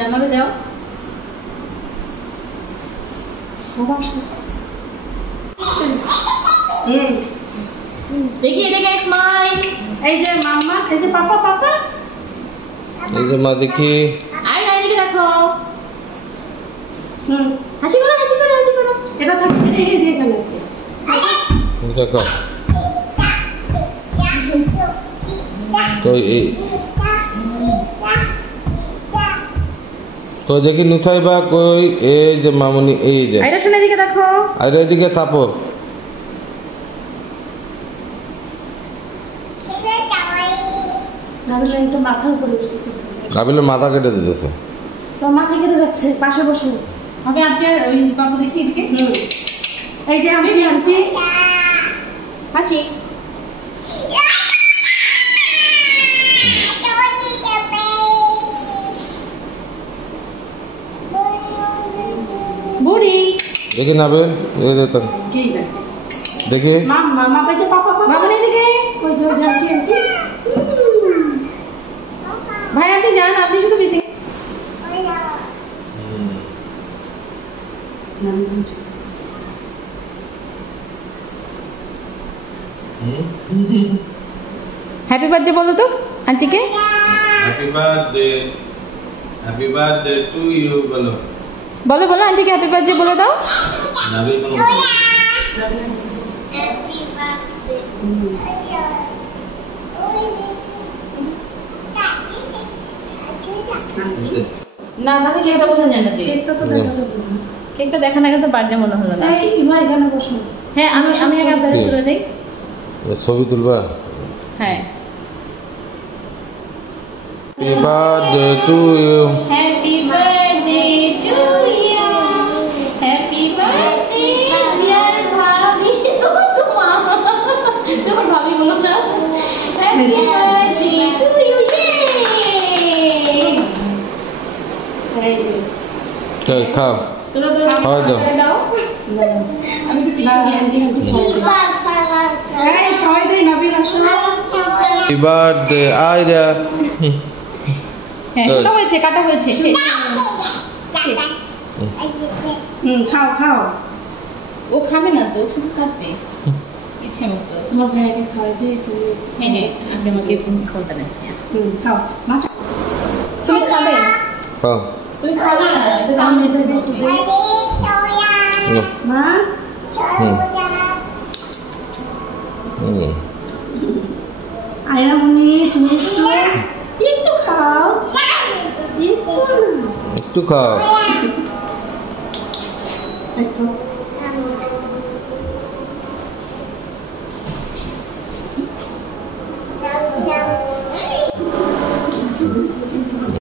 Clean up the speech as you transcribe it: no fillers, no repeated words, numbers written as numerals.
জানাবে যাও। দেখি এদিকে স্মাইল। এই যে মাম্মা, এই যে পাপা, পাপা এই যে মা দেখি। আই না এদিকে দেখো। হাসি করো, হাসি করো, হাসি করো। এটা থাকবে এই যে এখানে দেখো তো এই তো দেখি নুসাইবা কই। এই যে মামুনি, এই যে আইরা শুনে এদিকে দেখো। আর এদিকে চাপো। নাবিলা একটু মাথার উপরে বসেছে। নাবিলের মাথা কেটে দিতেছে। তো মাথা কেটে যাচ্ছে, পাশে বসো। হবে আপনি আর ওই বাবু দেখি এদিকে। এই যে আন্টি, আন্টি হাসি। বুড়ি দেখি নাবিল, এই যে তোর কি দেখে দেখি মাম্মা, মামা এই যে পাপা, পাপা বাবু এদিকে। ওই যে আন্টি, আন্টি ভাই আপনি যান, আপনি শুধু বিসি। হ্যাপি বার্থডে বলো তো আন্টিকে। হ্যাপি বার্থডে টু ইউ বলো। বলো বলো আন্টিকে হ্যাপি বার্থডে বলে দাও। নাবিল বলো। না তাহলে কেকটা বোঝা যায় না যে। কেকটা তো দেখা যাবে না। কেকটা দেখা না কিন্তু বার্থডে মনে হলো না। এই ভাই এখানে বসো। হ্যাঁ আমি আগে আপনাদের তুলে দেই। ছবি তুলবা। হ্যাঁ happy birthday to you. Happy birthday to you. Happy birthday dear ভাবি। তোমার ভাবি বলো না। Happy birthday to you. এই খাও। তোরা খাওয়াই দাও। দাও। আমি একটু টিস্যু নিয়ে আসি। এই খাওয়াই দেই নাবিল, আসো। Happy birthday Aira. হ্যাঁ সেটা হয়েছে, কাটা হয়েছে। শেষ। খাও খাও। ও খাবে না তো, শুধু কাটবে ইচ্ছে মতো। তোমার ভাইকে খাওয়াই দিই তুমি। হ্যাঁ হ্যাঁ আপনি আমাকে খাওয়াতে নেন। খাও মাছ। তুমি খাবে? খাও। তুমি খাবে না, এটা দাম নিতে হবে। মা আয়রা মনি, তুমি একটু খাও, একটু একটু খাও। খাও।